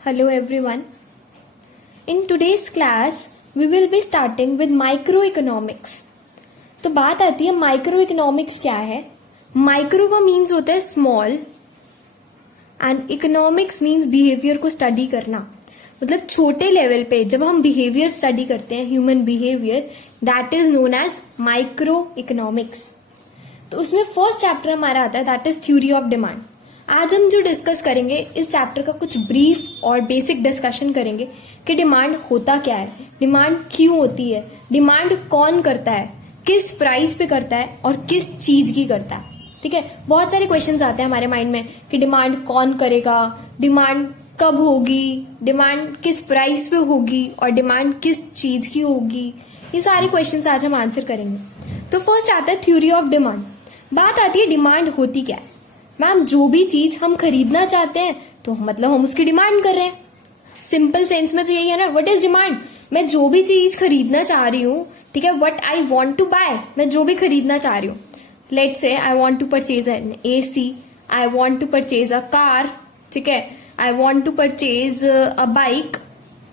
Hello everyone. In today's class, we will be starting with microeconomics. तो बात आती है माइक्रो इकोनॉमिक्स क्या है. माइक्रो का मीन्स होता है small and economics means behaviour को स्टडी करना. मतलब छोटे लेवल पे जब हम बिहेवियर स्टडी करते हैं, human behaviour, that is known as microeconomics. तो उसमें फर्स्ट चैप्टर हमारा आता है that is theory of demand. आज हम जो डिस्कस करेंगे इस चैप्टर का कुछ ब्रीफ और बेसिक डिस्कशन करेंगे कि डिमांड होता क्या है, डिमांड क्यों होती है, डिमांड कौन करता है, किस प्राइस पे करता है और किस चीज की करता है. ठीक है, बहुत सारे क्वेश्चंस आते हैं हमारे माइंड में कि डिमांड कौन करेगा, डिमांड कब होगी, डिमांड किस प्राइस पे होगी और डिमांड किस चीज की होगी. ये सारे क्वेश्चंस आज हम आंसर करेंगे. तो फर्स्ट आता है थ्योरी ऑफ डिमांड. बात आती है डिमांड होती क्या है. मैम जो भी चीज हम खरीदना चाहते हैं तो मतलब हम उसकी डिमांड कर रहे हैं. सिंपल सेंस में तो यही है ना. What is demand. मैं जो भी चीज खरीदना चाह रही हूँ, ठीक है, what I want to buy, मैं जो भी खरीदना चाह रही हूँ. Let's say I want to purchase an AC, I want to purchase a car, ठीक है, I want to purchase a bike,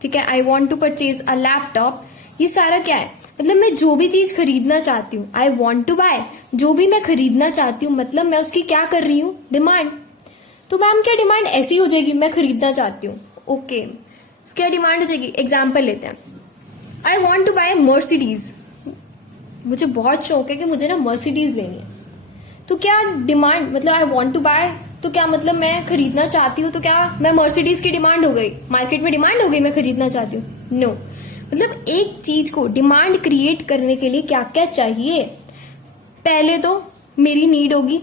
ठीक है, I want to purchase a laptop. ये सारा क्या है, मतलब मैं जो भी चीज खरीदना चाहती हूँ, आई वॉन्ट टू बाय, जो भी मैं खरीदना चाहती हूँ मतलब मैं उसकी क्या कर रही हूँ, डिमांड. तो मैम क्या डिमांड ऐसी हो जाएगी, मैं खरीदना चाहती हूँ, ओके, क्या डिमांड हो जाएगी. एग्जाम्पल लेते हैं. I want to buy Mercedes. मुझे बहुत शौक है कि मुझे ना मर्सिडीज लेनी है. तो क्या डिमांड, मतलब आई वॉन्ट टू बाय, तो क्या मतलब मैं खरीदना चाहती हूँ, तो क्या मैं मर्सिडीज की डिमांड हो गई, मार्केट में डिमांड हो गई, मैं खरीदना चाहती हूँ. नो. मतलब एक चीज को डिमांड क्रिएट करने के लिए क्या क्या चाहिए. पहले तो मेरी नीड होगी.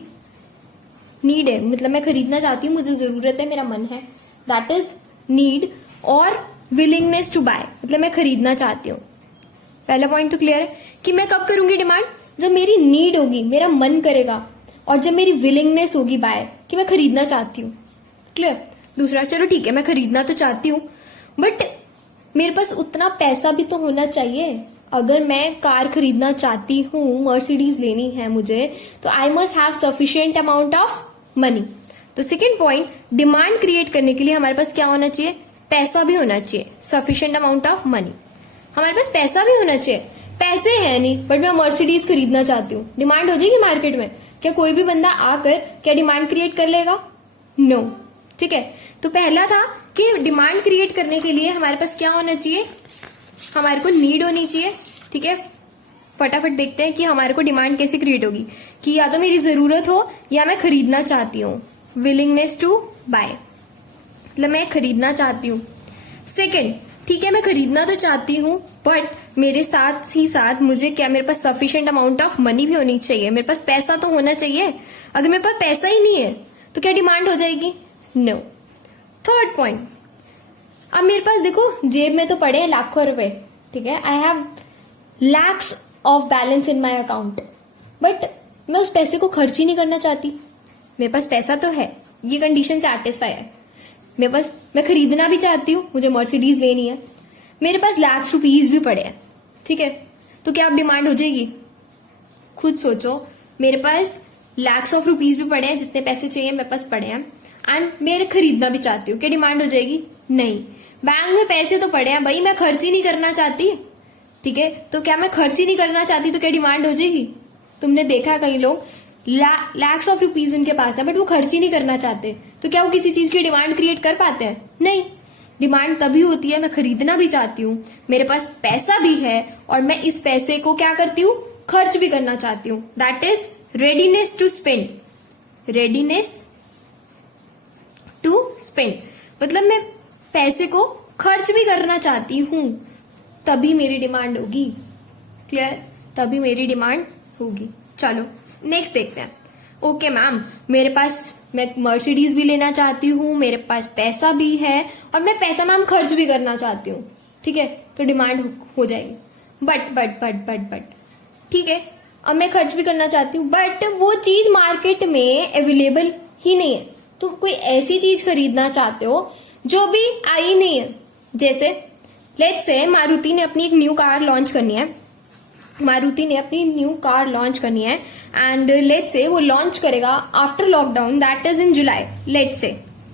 नीड है मतलब मैं खरीदना चाहती हूँ, मुझे जरूरत है, मेरा मन है, दैट इज नीड. और विलिंगनेस टू बाय, मतलब मैं खरीदना चाहती हूँ. पहला पॉइंट तो क्लियर है कि मैं कब करूंगी डिमांड, जब मेरी नीड होगी, मेरा मन करेगा, और जब मेरी विलिंगनेस होगी बाय, कि मैं खरीदना चाहती हूँ. क्लियर. दूसरा, चलो ठीक है मैं खरीदना तो चाहती हूँ बट मेरे पास उतना पैसा भी तो होना चाहिए. अगर मैं कार खरीदना चाहती हूँ, मर्सिडीज लेनी है मुझे, तो I must have sufficient amount of money. तो सेकंड पॉइंट, डिमांड क्रिएट करने के लिए हमारे पास क्या होना चाहिए, पैसा भी होना चाहिए, सफिशिएंट अमाउंट ऑफ मनी. हमारे पास पैसा भी होना चाहिए. पैसे है नहीं बट मैं मर्सिडीज खरीदना चाहती हूँ, डिमांड हो जाएगी मार्केट में. क्या कोई भी बंदा आकर क्या डिमांड क्रिएट कर लेगा, नो. ठीक है, तो पहला था कि डिमांड क्रिएट करने के लिए हमारे पास क्या होना चाहिए, हमारे को नीड होनी चाहिए. ठीक है, फटाफट देखते हैं कि हमारे को डिमांड कैसे क्रिएट होगी, कि या तो मेरी जरूरत हो या मैं खरीदना चाहती हूँ. विलिंगनेस टू बाय, मतलब मैं खरीदना चाहती हूँ. सेकंड, ठीक है मैं खरीदना तो चाहती हूँ बट मेरे साथ ही साथ मुझे क्या, मेरे पास सफिशिएंट अमाउंट ऑफ मनी भी होनी चाहिए, मेरे पास पैसा तो होना चाहिए. अगर मेरे पास पैसा ही नहीं है तो क्या डिमांड हो जाएगी, नो. थर्ड पॉइंट, अब मेरे पास देखो जेब में तो पड़े हैं लाखों रुपए, ठीक है, I have lakhs of balance in my account, but मैं उस पैसे को खर्च ही नहीं करना चाहती. मेरे पास पैसा तो है, ये कंडीशन सैटिस्फाई है, मेरे पास, मैं खरीदना भी चाहती हूँ, मुझे मर्सिडीज लेनी है, मेरे पास लैक्स रुपीज भी पड़े हैं, ठीक है, तो क्या अब डिमांड हो जाएगी. खुद सोचो, मेरे पास लैक्स ऑफ रुपीज भी पड़े हैं, जितने पैसे चाहिए मेरे पास पड़े हैं, एंड मेरे खरीदना भी चाहती हूँ, क्या डिमांड हो जाएगी, नहीं. बैंक में पैसे तो पड़े हैं भाई, मैं खर्च ही नहीं करना चाहती, ठीक है, तो क्या मैं खर्च ही नहीं करना चाहती तो क्या डिमांड हो जाएगी. तुमने देखा कई लोग लैक्स ऑफ रुपीज उनके पास है बट वो खर्च ही नहीं करना चाहते, तो क्या वो किसी चीज की डिमांड क्रिएट कर पाते हैं, नहीं. डिमांड तभी होती है, मैं खरीदना भी चाहती हूँ, मेरे पास पैसा भी है और मैं इस पैसे को क्या करती हूँ, खर्च भी करना चाहती हूँ. That is readiness to spend. Readiness to spend मतलब मैं पैसे को खर्च भी करना चाहती हूँ, तभी मेरी डिमांड होगी. क्लियर, तभी मेरी डिमांड होगी. चलो नेक्स्ट देखते हैं. ओके मैम, मेरे पास, मैं मर्सिडीज भी लेना चाहती हूँ, मेरे पास पैसा भी है और मैं पैसा मैम खर्च भी करना चाहती हूँ, ठीक है, तो डिमांड हो जाएगी. बट ठीक है, अब मैं खर्च भी करना चाहती हूँ बट वो चीज मार्केट में अवेलेबल ही नहीं है. तो कोई ऐसी चीज खरीदना चाहते हो जो भी आई नहीं है. जैसे लेट्स से मारुति ने अपनी एक न्यू कार लॉन्च करनी है, मारुति ने अपनी न्यू कार लॉन्च करनी है एंड लेट्स से वो लॉन्च करेगा after lockdown, that is in July, let's say,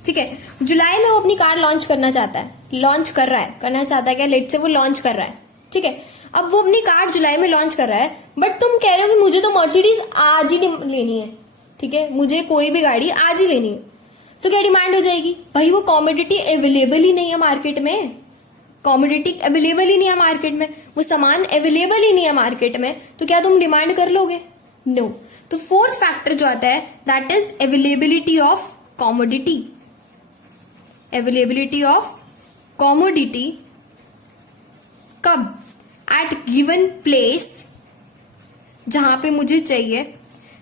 ठीक है, जुलाई में वो अपनी कार लॉन्च करना चाहता है, लॉन्च कर रहा है, करना चाहता है क्या, लेट से वो लॉन्च कर रहा है, ठीक है। अब वो अपनी कार जुलाई में लॉन्च कर रहा है, बट तुम कह रहे हो कि मुझे तो मर्सिडीज आज ही लेनी है, ठीक है, मुझे कोई भी गाड़ी आज ही लेनी है, तो क्या डिमांड हो जाएगी, भाई वो कॉमोडिटी अवेलेबल ही नहीं है मार्केट में, कॉमोडिटी अवेलेबल ही नहीं है मार्केट में, वो सामान अवेलेबल ही नहीं है मार्केट में, तो क्या तुम डिमांड कर लोगे, नो। तो फोर्थ फैक्टर जो आता है that is availability of commodity, availability of commodity कब, एट गिवन प्लेस, जहां पे मुझे चाहिए,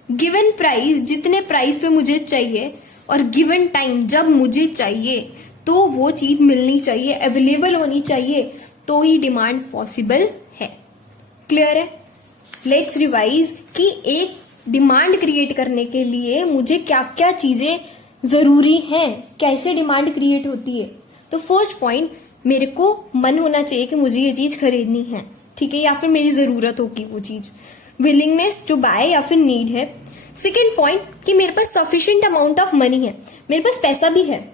गिवन प्राइस, जितने प्राइस पे मुझे चाहिए, और गिवन टाइम, जब मुझे चाहिए, तो वो चीज मिलनी चाहिए, अवेलेबल होनी चाहिए, तो ही डिमांड पॉसिबल है। क्लियर है? लेट्स रिवाइज कि एक डिमांड क्रिएट करने के लिए मुझे क्या क्या चीजें जरूरी हैं, कैसे डिमांड क्रिएट होती है। तो फर्स्ट पॉइंट, मेरे को मन होना चाहिए कि मुझे ये चीज खरीदनी है, ठीक है, या फिर मेरी जरूरत होगी वो चीज, विलिंगनेस टू बाय या फिर नीड है। सेकेंड पॉइंट कि मेरे पास सफिशिएंट अमाउंट ऑफ मनी है, मेरे पास पैसा भी है,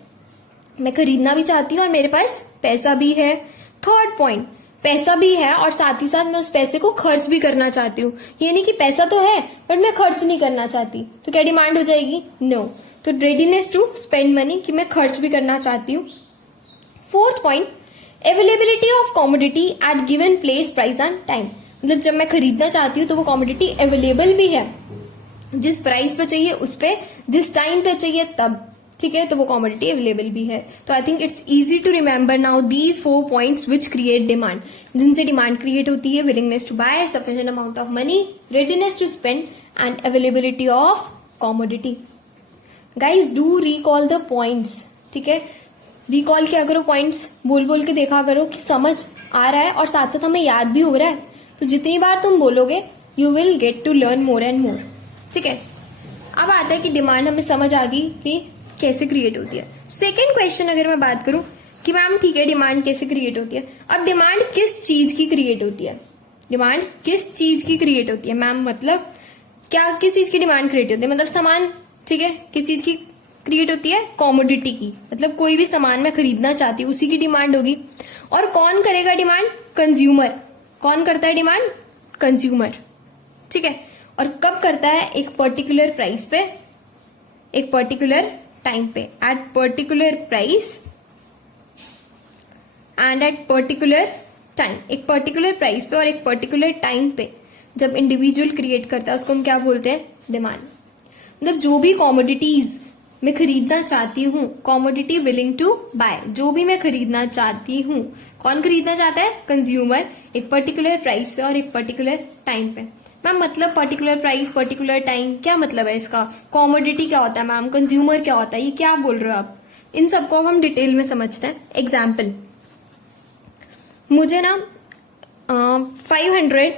मैं खरीदना भी चाहती हूँ और मेरे पास पैसा भी है। थर्ड पॉइंट, पैसा भी है और साथ ही साथ मैं उस पैसे को खर्च भी करना चाहती हूँ, ये नहीं कि पैसा तो है बट मैं खर्च नहीं करना चाहती, तो क्या डिमांड हो जाएगी, नो। तो रेडीनेस टू स्पेंड मनी, कि मैं खर्च भी करना चाहती हूँ। Fourth point, availability of commodity at given place, price and time, मतलब जब मैं खरीदना चाहती हूँ तो वो कॉमोडिटी अवेलेबल भी है, जिस प्राइस पे चाहिए उस पे, जिस टाइम पे चाहिए तब, ठीक है, तो वो कॉमोडिटी अवेलेबल भी है। तो I think it's easy to remember now these 4 points which create demand, जिनसे डिमांड क्रिएट होती है, willingness to buy, sufficient amount of money, readiness to spend and availability of commodity. Guys do recall the points, ठीक है, recall किया करो, points बोल बोल के देखा करो कि समझ आ रहा है और साथ साथ हमें याद भी हो रहा है, तो जितनी बार तुम बोलोगे you will get to learn more and more, ठीक है। अब आता है कि डिमांड हमें समझ आ गई कि कैसे क्रिएट होती है। सेकेंड क्वेश्चन अगर मैं बात करूं कि मैम ठीक है डिमांड कैसे क्रिएट होती है, अब डिमांड किस चीज की क्रिएट होती है, डिमांड किस चीज की क्रिएट होती है मैम, मतलब क्या किस चीज की डिमांड क्रिएट होती है, मतलब सामान, ठीक है, किस चीज की क्रिएट होती है, कॉमोडिटी की, मतलब कोई भी सामान मैं खरीदना चाहती हूँ उसी की डिमांड होगी। और कौन करेगा डिमांड, कंज्यूमर, कौन करता है डिमांड, कंज्यूमर, ठीक है। और कब करता है, एक पर्टिकुलर प्राइस पे, एक पर्टिकुलर टाइम पे, at particular price and at particular time, एक पर्टिकुलर प्राइस पे और एक पर्टिकुलर टाइम पे जब इंडिविजुअल क्रिएट करता है उसको हम क्या बोलते हैं, डिमांड। मतलब जो भी कॉमोडिटीज मैं खरीदना चाहती हूँ, कॉमोडिटी विलिंग टू बाय, जो भी मैं खरीदना चाहती हूँ, कौन खरीदना चाहता है, कंज्यूमर, एक पर्टिकुलर प्राइस पे और एक पर्टिकुलर टाइम पे। मैम मतलब पर्टिकुलर प्राइस, पर्टिकुलर टाइम, क्या मतलब है इसका, कॉमोडिटी क्या होता है मैम, कंज्यूमर क्या होता है, ये क्या बोल रहे हो आप, इन सबको हम डिटेल में समझते हैं। एग्जाम्पल, मुझे ना 500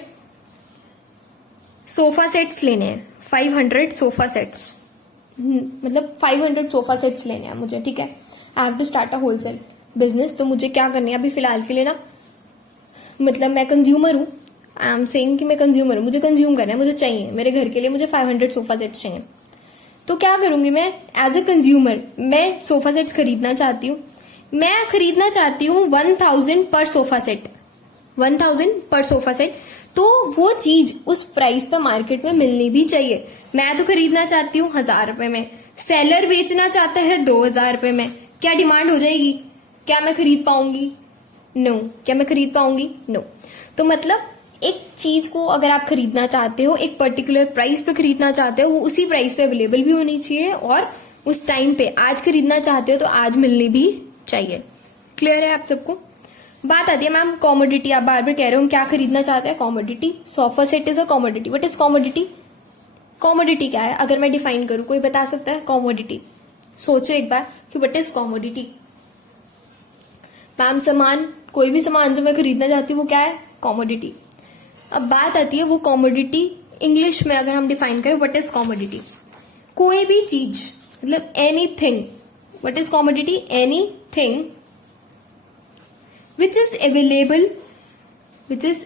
सोफा सेट्स लेने हैं, 500 सोफा सेट्स, मतलब 500 सोफा सेट्स लेने हैं मुझे, ठीक है, I have to start a wholesale business. तो मुझे क्या करनी है अभी फिलहाल के लिए ना, मतलब मैं कंज्यूमर हूँ, आई एम सेइंग कि मैं कंज्यूमर हूँ, मुझे कंज्यूम करना है, मुझे चाहिए, मेरे घर के लिए मुझे 500 सोफा सेट्स चाहिए। तो क्या करूंगी मैं, एज अ कंज्यूमर मैं सोफा सेट्स खरीदना चाहती हूँ, मैं खरीदना चाहती हूँ 1000 पर सोफा सेट, 1000 पर सोफा सेट, तो वो चीज उस प्राइस पर मार्केट में मिलनी भी चाहिए। मैं तो खरीदना चाहती हूँ 1000 रुपए में, सेलर बेचना चाहता है 2000 रुपए में, क्या डिमांड हो जाएगी, क्या मैं खरीद पाऊंगी, नो। क्या मैं खरीद पाऊंगी, नो। तो मतलब एक चीज को अगर आप खरीदना चाहते हो, एक पर्टिकुलर प्राइस पे खरीदना चाहते हो, वो उसी प्राइस पे अवेलेबल भी होनी चाहिए और उस टाइम पे, आज खरीदना चाहते हो तो आज मिलनी भी चाहिए। क्लियर है आप सबको? बात आती है मैम कॉमोडिटी, आप बार बार कह रहे हो हम क्या खरीदना चाहते हैं, commodity, sofa set is a commodity. What is commodity, commodity क्या है अगर मैं डिफाइन करूं, कोई बता सकता है कॉमोडिटी, सोचो एक बार कि व्हाट इज कॉमोडिटी। मैम सामान, कोई भी सामान जो मैं खरीदना चाहती हूँ वो क्या है, कॉमोडिटी। अब बात आती है वो कॉमोडिटी इंग्लिश में अगर हम डिफाइन करें, व्हाट इज कॉमोडिटी, कोई भी चीज, मतलब anything, what is commodity, anything which is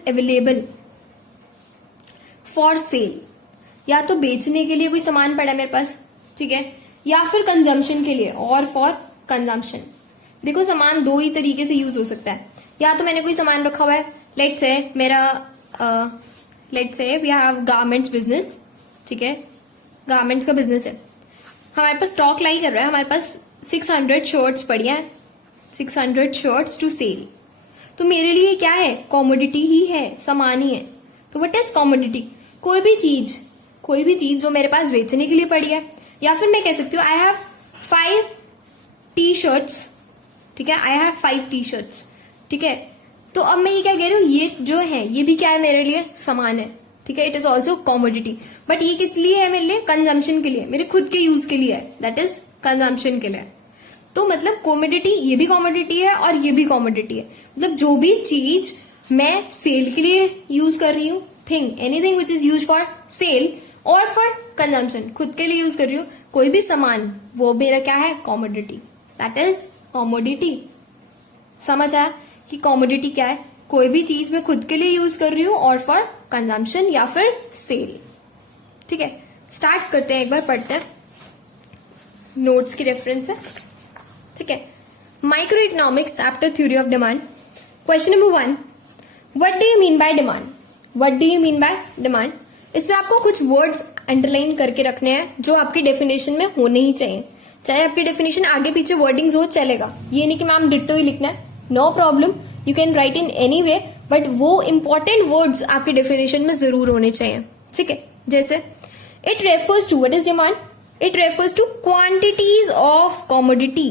available for sale, या तो बेचने के लिए कोई सामान पड़ा है मेरे पास, ठीक है, या फिर कंजम्पशन के लिए, और फॉर कंजम्पशन। देखो सामान दो ही तरीके से यूज हो सकता है, या तो मैंने कोई सामान रखा हुआ है, let's say we have garments business, ठीक है, गारमेंट्स का बिजनेस है, हमारे पास स्टॉक लाई कर रहा है, हमारे पास 600 शर्ट्स पड़ी हैं, 600 शर्ट्स टू सेल। तो मेरे लिए क्या है, कॉमोडिटी ही है, सामान ही है। तो व्हाट इज कॉमोडिटी, कोई भी चीज जो मेरे पास बेचने के लिए पड़ी है। या फिर मैं कह सकती हूँ आई हैव 5 टी शर्ट्स, ठीक है, आई हैव 5 टी शर्ट्स, ठीक है। तो अब मैं ये क्या कह रही हूँ, ये जो है ये भी क्या है मेरे लिए, सामान है, ठीक है, it is also commodity. But ये किस लिए है मेरे लिए, कंजम्पशन के लिए, मेरे खुद के यूज के लिए है, दैट इज कंजम्पशन के लिए। तो मतलब कॉमोडिटी, ये भी कॉमोडिटी है और ये भी कॉमोडिटी है। मतलब जो भी चीज मैं सेल के लिए यूज कर रही हूँ, thing anything which is use for sale और फॉर कंजम्पशन, खुद के लिए यूज कर रही हूँ, कोई भी सामान, वो मेरा क्या है, कॉमोडिटी, दैट इज कॉमोडिटी। समझ आया कि कॉमोडिटी क्या है, कोई भी चीज मैं खुद के लिए यूज कर रही हूँ और फॉर कंजम्पशन या फिर सेल, ठीक है। स्टार्ट करते हैं, एक बार पढ़ते हैं, नोट्स की रेफरेंस है, ठीक है। Micro economics chapter theory of demand, question number 1, what do you mean bye demand, what do you mean bye demand. इसमें आपको कुछ वर्ड्स अंडरलाइन करके रखने हैं जो आपकी डेफिनेशन में होने ही चाहिए, चाहे आपकी डेफिनेशन आगे पीछे वर्डिंग्स हो चलेगा, ये नहीं कि मैम डिट्टो ही लिखना है, no problem, you can write in any way, but वो इंपॉर्टेंट वर्ड्स आपकी डेफिनेशन में जरूर होने चाहिए, ठीक है। जैसे it refers to, what is demand, it refers to quantities of commodity.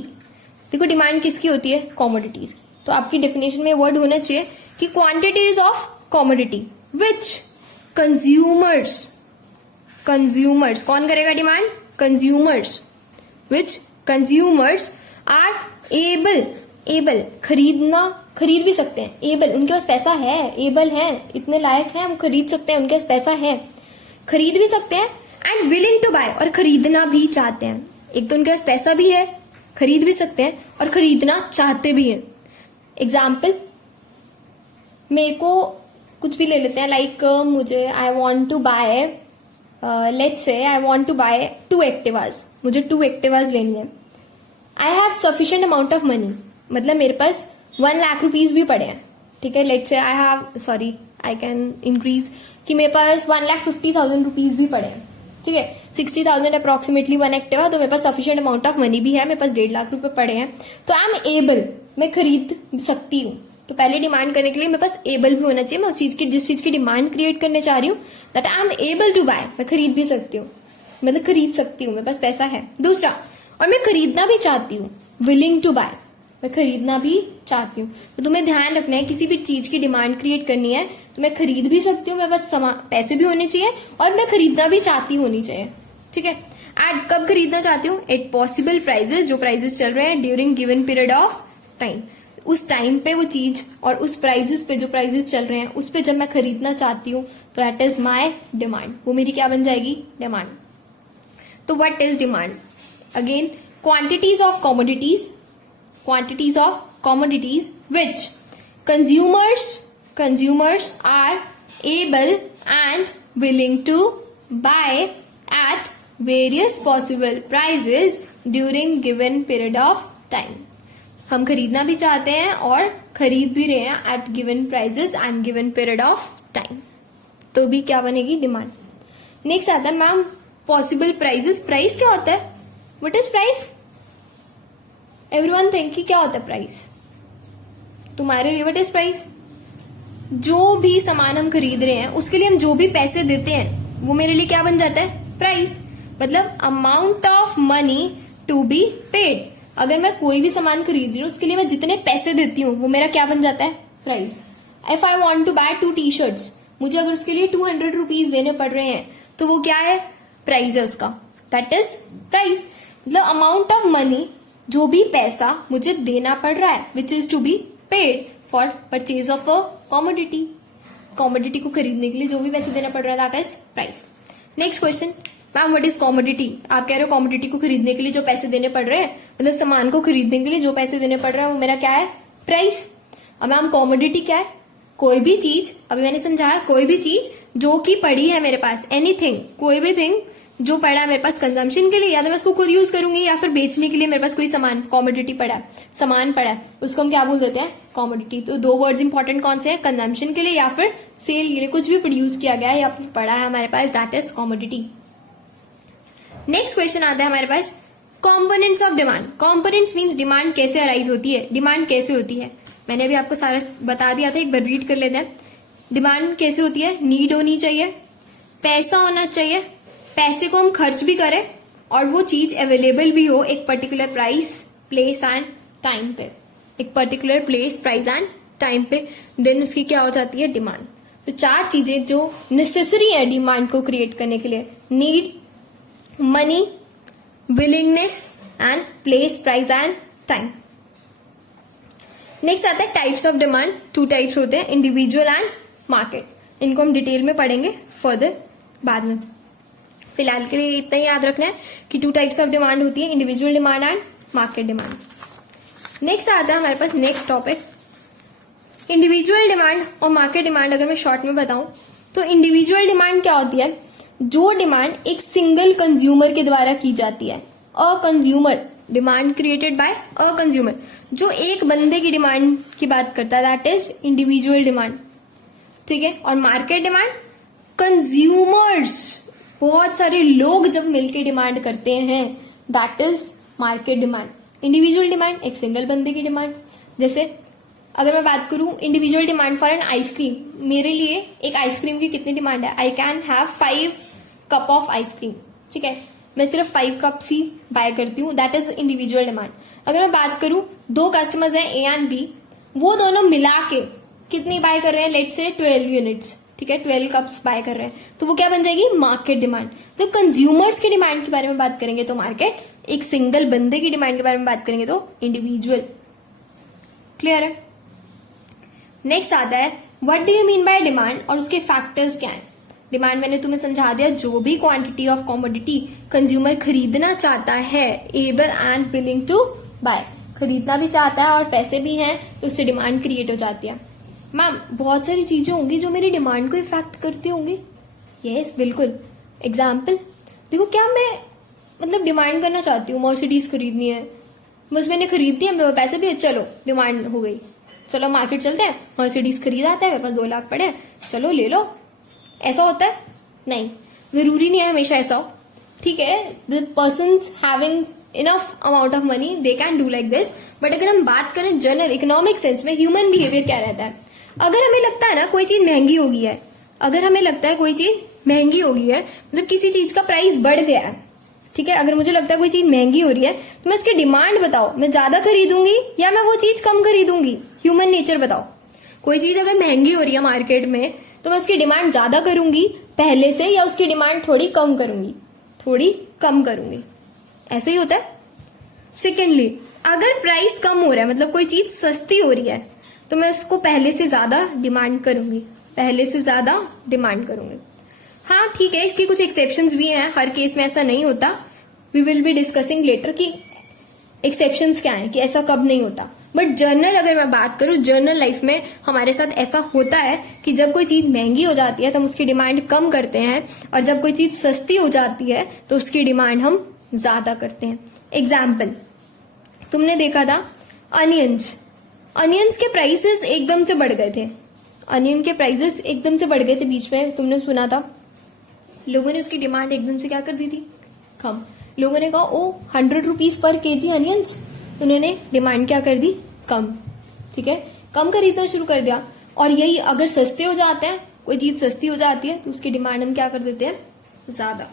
देखो डिमांड किसकी होती है, कॉमोडिटीज की, तो आपकी डेफिनेशन में वर्ड होना चाहिए कि quantities of commodity which consumers, consumers कौन करेगा demand, consumers, which consumers are able खरीद भी सकते हैं, एबल उनके पास पैसा है, एबल है, इतने लायक हैं, हम खरीद सकते हैं, उनके पास पैसा है, खरीद भी सकते हैं, एंड विलिंग टू बाय, और खरीदना भी चाहते हैं। एक तो उनके पास पैसा भी है, खरीद भी सकते हैं और खरीदना चाहते भी हैं। एग्जाम्पल, मेरे को कुछ भी ले लेते हैं, लाइक मुझे I want to buy, let's say I want to buy 2 Activas, मुझे 2 एक्टिवाज लेनी है, I have sufficient amount of money, मतलब मेरे पास 1 लाख रुपीज भी पड़े हैं, ठीक है, let's say I have, sorry I can increase, कि मेरे पास 1,50,000 रुपीज भी पड़े हैं, ठीक है, 60,000 अप्रोक्सीमेटली 1 एक्टिवा, तो मेरे पास सफिशिएंट अमाउंट ऑफ मनी भी है, मेरे पास 1.5 लाख रुपए पड़े हैं, तो आई एम एबल, मैं खरीद सकती हूँ। तो पहले डिमांड करने के लिए मेरे पास एबल भी होना चाहिए, मैं उस चीज की, जिस चीज की डिमांड क्रिएट करने चाह रही हूँ, that I am able to buy, मैं खरीद भी सकती हूँ, मतलब खरीद सकती हूँ, मेरे पास पैसा है। दूसरा, और मैं खरीदना भी चाहती हूँ, विलिंग टू बाय, मैं खरीदना भी चाहती हूँ। तो तुम्हें ध्यान रखना है, किसी भी चीज की डिमांड क्रिएट करनी है तो मैं खरीद भी सकती हूँ, मेरे पास पैसे भी होने चाहिए और मैं खरीदना भी चाहती होनी चाहिए, ठीक है। एट कब खरीदना चाहती हूँ, एट पॉसिबल प्राइजेस, जो प्राइजेस चल रहे हैं during given period of time, उस टाइम पे वो चीज और उस प्राइजेस पे, जो प्राइजेस चल रहे हैं उस पे जब मैं खरीदना चाहती हूँ, तो दैट इज माई डिमांड, वो मेरी क्या बन जाएगी, डिमांड। तो what is demand, again quantities of commodities, quantities of commodities which consumers are able and willing to buy at various possible prices during given period of time। हम खरीदना भी चाहते हैं और खरीद भी रहे हैं at given prices and given period of time, तो भी क्या बनेगी, डिमांड। नेक्स्ट आता है मैम पॉसिबल प्राइजेस, प्राइस क्या होता है, what is price, everyone think कि क्या होता है प्राइस, तुम्हारे लिए व्हाट इज प्राइस, जो भी सामान हम खरीद रहे हैं उसके लिए हम जो भी पैसे देते हैं वो मेरे लिए क्या बन जाता है, प्राइस, मतलब amount of money to be paid. अगर मैं कोई भी सामान खरीद रही हूँ उसके लिए मैं जितने पैसे देती हूँ वो मेरा क्या बन जाता है, price. If I want to buy 2 T shirts, मुझे अगर उसके लिए 200 रुपीज देने पड़ रहे हैं तो वो क्या है, प्राइस है उसका, दैट इज प्राइस। मतलब अमाउंट ऑफ मनी, जो भी पैसा मुझे देना पड़ रहा है, which is to be paid for purchase of a commodity, commodity को खरीदने के लिए जो भी पैसे देना पड़ रहा है, that is price. Next question, ma'am what is commodity, आप कह रहे हो कॉमोडिटी को खरीदने के लिए जो पैसे देने पड़ रहे हैं, मतलब सामान को खरीदने के लिए जो पैसे देने पड़ रहे हैं वो मेरा क्या है, प्राइस। अब मैम कॉमोडिटी क्या है, कोई भी चीज, अभी मैंने समझाया, कोई भी चीज जो कि पड़ी है मेरे पास, एनीथिंग, कोई भी थिंग जो पड़ा है मेरे पास कंजम्पशन के लिए, या तो मैं उसको खुद यूज करूंगी या फिर बेचने के लिए मेरे पास कोई सामान कॉमोडिटी पड़ा है, सामान पड़ा है, उसको हम क्या बोल देते हैं, कॉमोडिटी। तो दो वर्ड्स इंपॉर्टेंट कौन से हैं, कंजम्पशन के लिए या फिर सेल के लिए, कुछ भी प्रोड्यूस किया गया है या फिर पड़ा है हमारे पास, that is commodity. Next question आता है हमारे पास, components of demand. Components means demand कैसे अराइज होती है, डिमांड कैसे होती है। मैंने अभी आपको सारा बता दिया था, एक बार रीड कर लेते हैं। डिमांड कैसे होती है, नीड होनी चाहिए, पैसा होना चाहिए, पैसे को हम खर्च भी करें और वो चीज अवेलेबल भी हो एक particular price, place and time पे, एक particular place, price and time पे, देन उसकी क्या हो जाती है, डिमांड। तो चार चीजें जो नेसेसरी है डिमांड को क्रिएट करने के लिए, need, money, willingness and place, price and time. Next आता है types of demand. Two types होते हैं, इंडिविजुअल एंड मार्केट। इनको हम डिटेल में पढ़ेंगे फर्दर बाद में। फिलहाल के लिए इतना ही याद रखना है कि टू टाइप्स ऑफ डिमांड होती है, individual demand and market demand. Next आता है हमारे पास नेक्स्ट टॉपिक, इंडिविजुअल डिमांड और मार्केट डिमांड। अगर मैं शॉर्ट में बताऊं तो इंडिविजुअल डिमांड क्या होती है, जो डिमांड एक सिंगल कंज्यूमर के द्वारा की जाती है। A consumer, demand created by a consumer, जो एक बंदे की डिमांड की बात करता है, दैट इज इंडिविजुअल डिमांड। ठीक है। और मार्केट डिमांड, कंज्यूमर्स, बहुत सारे लोग जब मिलकर डिमांड करते हैं, that is market demand. Individual demand एक सिंगल बंदे की डिमांड। जैसे अगर मैं बात करूं individual demand for an ice cream, मेरे लिए एक आइसक्रीम की कितनी डिमांड है, I can have 5 cup of ice cream. ठीक है, मैं सिर्फ 5 कप्स ही बाय करती हूँ, दैट इज इंडिविजुअल डिमांड। अगर मैं बात करूं दो कस्टमर्स हैं ए एंड बी, वो दोनों मिला के कितनी बाय कर रहे हैं, लेट्स से 12 यूनिट्स। ठीक है, 12 कप्स बाय कर रहे हैं, तो वो क्या बन जाएगी, मार्केट डिमांड। तो कंज्यूमर्स की डिमांड के बारे में बात करेंगे तो मार्केट, एक सिंगल बंदे की डिमांड के बारे में बात करेंगे तो इंडिविजुअल। क्लियर है। नेक्स्ट आता है what do you mean bye demand और उसके फैक्टर्स क्या है। डिमांड मैंने तुम्हें समझा दिया, जो भी क्वांटिटी ऑफ कॉमोडिटी कंज्यूमर खरीदना चाहता है, able and willing to buy, खरीदना भी चाहता है और पैसे भी हैं, तो उससे डिमांड क्रिएट हो जाती है। मैम बहुत सारी चीजें होंगी जो मेरी डिमांड को इफेक्ट करती होंगी। यस बिल्कुल। एग्जाम्पल देखो, क्या मैं मतलब डिमांड करना चाहती हूँ मर्सिडीज खरीदनी है, बस मैंने खरीद दिया, मेरे पैसे भी, चलो डिमांड हो गई, चलो मार्केट चलते हैं, मर्सिडीज खरीदाते हैं, मेरे पास 2 लाख पड़े, चलो ले लो। ऐसा होता है? नहीं, जरूरी नहीं है हमेशा ऐसा हो। ठीक है, the persons having enough amount of money they can do like this, but अगर हम बात करें जनरल इकोनॉमिक सेंस में, ह्यूमन बिहेवियर क्या रहता है, अगर हमें लगता है ना कोई चीज महंगी हो गई है, अगर हमें लगता है कोई चीज महंगी हो गई है, मतलब किसी चीज का प्राइस बढ़ गया है, ठीक है, अगर मुझे लगता है कोई चीज महंगी हो रही है, तो मैं उसकी डिमांड बताओ, मैं ज्यादा खरीदूंगी या मैं वो चीज कम खरीदूंगी, ह्यूमन नेचर बताओ। कोई चीज अगर महंगी हो रही है मार्केट में, तो मैं उसकी डिमांड ज्यादा करूंगी पहले से, या उसकी डिमांड थोड़ी कम करूंगी, थोड़ी कम करूंगी। ऐसे ही होता है। सेकेंडली, अगर प्राइस कम हो रहा है, मतलब कोई चीज सस्ती हो रही है, तो मैं उसको पहले से ज्यादा डिमांड करूंगी, पहले से ज्यादा डिमांड करूंगी। हाँ ठीक है, इसकी कुछ एक्सेप्शंस भी हैं, हर केस में ऐसा नहीं होता। We will be discussing later कि एक्सेप्शंस क्या है, कि ऐसा कब नहीं होता। बट जर्नल अगर मैं बात करूं, जर्नल लाइफ में हमारे साथ ऐसा होता है कि जब कोई चीज महंगी हो जाती है तो हम उसकी डिमांड कम करते हैं, और जब कोई चीज सस्ती हो जाती है तो उसकी डिमांड हम ज्यादा करते हैं। एग्जाम्पल, तुमने देखा था अनियंस, अनियंस के प्राइसेस एकदम से बढ़ गए थे, अनियन के प्राइसेस एकदम से बढ़ गए थे बीच में, तुमने सुना था। लोगों ने उसकी डिमांड एकदम से क्या कर दी थी, कम। लोगों ने कहा ओ 100 रुपीज पर केजी अनियंस, उन्होंने डिमांड क्या कर दी, कम। ठीक है, कम खरीदना शुरू कर दिया। और यही अगर सस्ते हो जाते हैं, कोई चीज सस्ती हो जाती है, तो उसकी डिमांड हम क्या कर देते हैं, ज्यादा।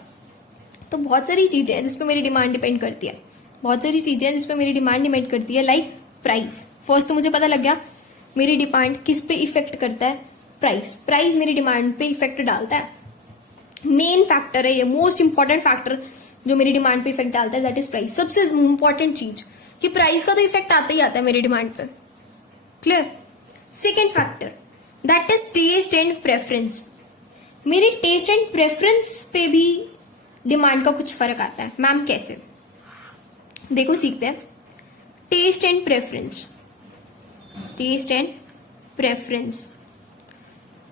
तो बहुत सारी चीजें हैं जिसपे मेरी डिमांड डिपेंड करती है, बहुत सारी चीजें हैं जिसपे मेरी डिमांड डिपेंड करती है। लाइक प्राइस, फर्स्ट तो मुझे पता लग गया मेरी डिमांड किस पे इफेक्ट करता है, प्राइस। प्राइस मेरी डिमांड पे इफेक्ट डालता है, मेन फैक्टर है ये, मोस्ट इंपॉर्टेंट फैक्टर जो मेरी डिमांड पे इफेक्ट डालता है, दैट इज प्राइस। सबसे इंपॉर्टेंट चीज कि प्राइस का तो इफेक्ट आता ही आता है मेरी डिमांड पे। Clear. Second factor that is taste and preference. मेरी टेस्ट एंड प्रेफरेंस पे भी डिमांड का कुछ फर्क आता है। मैम कैसे, देखो सीखते हैं। Taste and preference, taste and preference,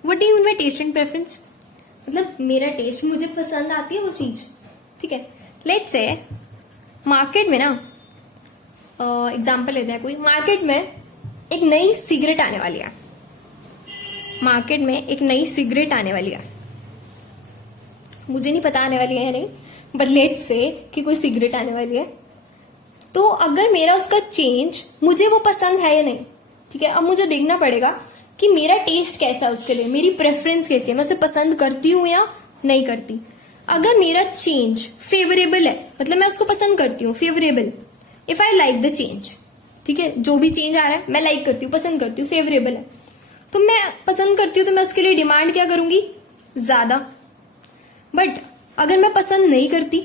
what do you mean by taste and preference. मतलब मेरा टेस्ट, मुझे पसंद आती है वो चीज, ठीक है, लेट्स से मार्केट में ना एग्जांपल लेते हैं, कोई मार्केट में एक नई सिगरेट आने वाली है, मार्केट में एक नई सिगरेट आने वाली है, मुझे नहीं पता आने वाली है या नहीं, बट लेट्स से कि कोई सिगरेट आने वाली है। तो अगर मेरा उसका चेंज, मुझे वो पसंद है या नहीं, ठीक है, अब मुझे देखना पड़ेगा कि मेरा टेस्ट कैसा है उसके लिए, मेरी प्रेफरेंस कैसी है, मैं उसे पसंद करती हूँ या नहीं करती। अगर मेरा चेंज फेवरेबल है, मतलब मैं उसको पसंद करती हूँ, favourable, if I like the change, ठीक है, जो भी चेंज आ रहा है मैं लाइक करती हूँ, पसंद करती हूँ, फेवरेबल है, तो मैं पसंद करती हूँ, तो मैं उसके लिए डिमांड क्या करूंगी, ज्यादा। बट अगर मैं पसंद नहीं करती,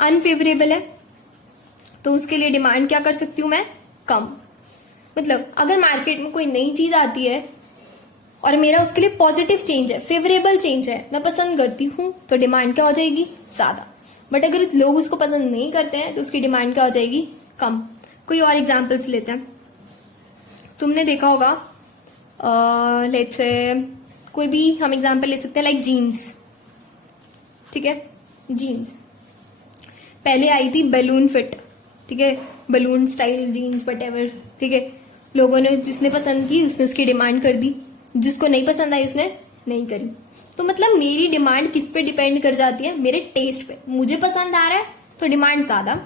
अनफेवरेबल है, तो उसके लिए डिमांड क्या कर सकती हूं मैं, कम। मतलब अगर मार्केट में कोई नई चीज आती है और मेरा उसके लिए पॉजिटिव चेंज है, फेवरेबल चेंज है, मैं पसंद करती हूं, तो डिमांड क्या हो जाएगी, ज्यादा। बट अगर लोग उसको पसंद नहीं करते हैं तो उसकी डिमांड क्या हो जाएगी, कम। कोई और एग्जाम्पल्स लेते हैं। तुमने देखा होगा, लेट्स से कोई भी हम एग्जाम्पल ले सकते हैं, लाइक जीन्स, ठीक है, जीन्स पहले आई थी बलून फिट, ठीक है, बलून स्टाइल जीन्स वटेवर, ठीक है, लोगों ने जिसने पसंद की उसने उसकी डिमांड कर दी, जिसको नहीं पसंद आई उसने नहीं करी। तो मतलब मेरी डिमांड किस पे डिपेंड कर जाती है, मेरे टेस्ट पे। मुझे पसंद आ रहा है तो डिमांड ज्यादा,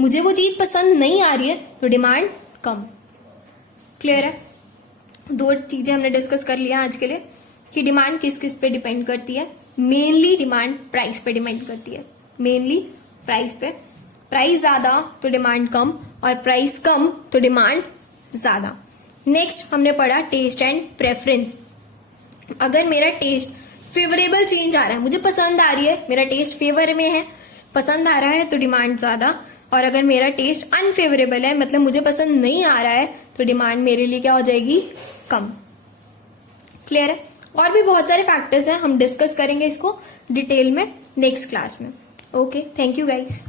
मुझे वो चीज पसंद नहीं आ रही है तो डिमांड कम। क्लियर है? दो चीजें हमने डिस्कस कर लिया आज के लिए कि डिमांड किस किस पे डिपेंड करती है। मेनली डिमांड प्राइस पे डिपेंड करती है, मेनली प्राइस पे। प्राइस ज्यादा तो डिमांड कम, और प्राइस कम तो डिमांड ज्यादा। नेक्स्ट हमने पढ़ा टेस्ट एंड प्रेफरेंस। अगर मेरा टेस्ट फेवरेबल चेंज आ रहा है, मुझे पसंद आ रही है, मेरा टेस्ट फेवर में है, पसंद आ रहा है, तो डिमांड ज्यादा। और अगर मेरा टेस्ट अनफेवरेबल है, मतलब मुझे पसंद नहीं आ रहा है, तो डिमांड मेरे लिए क्या हो जाएगी, कम। क्लियर है? और भी बहुत सारे फैक्टर्स हैं, हम डिस्कस करेंगे इसको डिटेल में नेक्स्ट क्लास में। Okay, thank you guys.